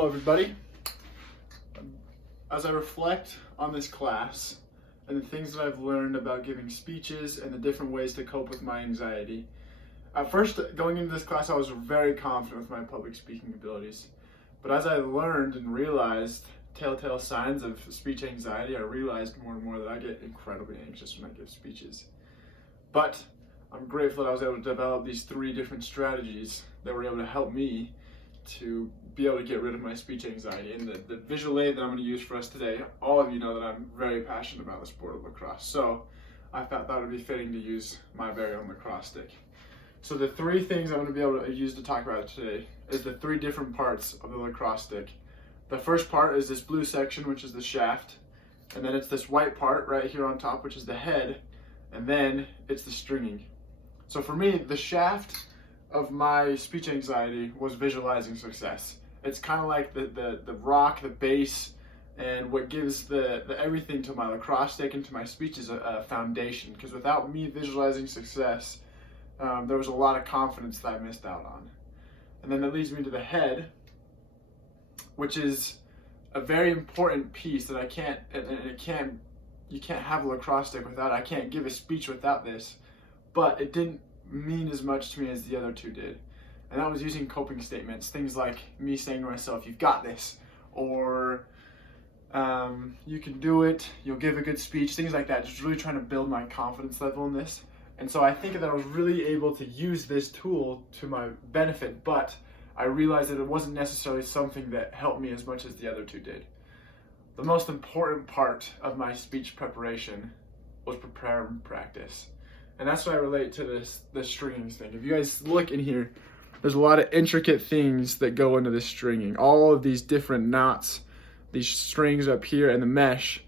Hello everybody. As I reflect on this class and the things that I've learned about giving speeches and the different ways to cope with my anxiety, at first going into this class I was very confident with my public speaking abilities. But as I learned and realized telltale signs of speech anxiety, I realized more and more that I get incredibly anxious when I give speeches. But I'm grateful that I was able to develop these 3 different strategies that were able to help me to be able to get rid of my speech anxiety. And the visual aid that I'm going to use for us today, all of you know that I'm very passionate about the sport of lacrosse. So I thought that would be fitting to use my very own lacrosse stick. So the 3 things I'm going to be able to use to talk about today is the 3 different parts of the lacrosse stick. The first part is this blue section, which is the shaft. And then it's this white part right here on top, which is the head. And then it's the stringing. So for me, the shaft of my speech anxiety was visualizing success. It's kind of like the rock, the base, and what gives the everything to my lacrosse stick and to my speech is a foundation. Because without me visualizing success, there was a lot of confidence that I missed out on. And then that leads me to the head, which is a very important piece that you can't have a lacrosse stick without it. I can't give a speech without this, but it didn't mean as much to me as the other 2 did. And that was using coping statements, things like me saying to myself, "You've got this," or "You can do it, you'll give a good speech," things like that, just really trying to build my confidence level in this. And so I think that I was really able to use this tool to my benefit, but I realized that it wasn't necessarily something that helped me as much as the other 2 did. The most important part of my speech preparation was prepare and practice. And that's what I relate to this stringing thing. If you guys look in here, there's a lot of intricate things that go into this stringing. All of these different knots, these strings up here and the mesh,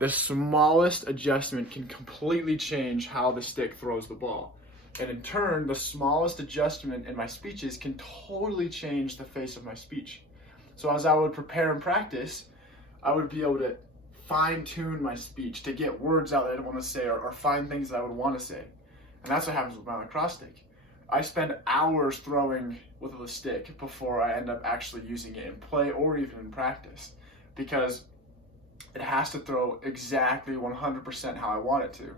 the smallest adjustment can completely change how the stick throws the ball. And in turn, the smallest adjustment in my speeches can totally change the face of my speech. So as I would prepare and practice, I would be able to fine-tune my speech to get words out that I don't want to say or find things that I would want to say. And that's what happens with my lacrosse stick. I spend hours throwing with a stick before I end up actually using it in play or even in practice, because it has to throw exactly 100% how I want it to.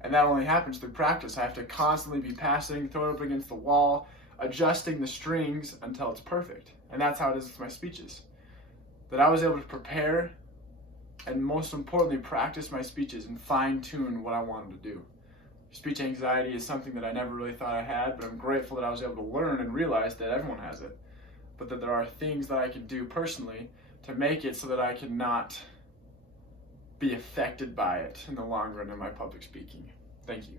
And that only happens through practice. I have to constantly be passing, throw it up against the wall, adjusting the strings until it's perfect. And that's how it is with my speeches. That I was able to prepare and most importantly practice my speeches and fine-tune what I wanted to do. Speech anxiety is something that I never really thought I had, but I'm grateful that I was able to learn and realize that everyone has it, but that there are things that I can do personally to make it so that I can not be affected by it in the long run in my public speaking. Thank you.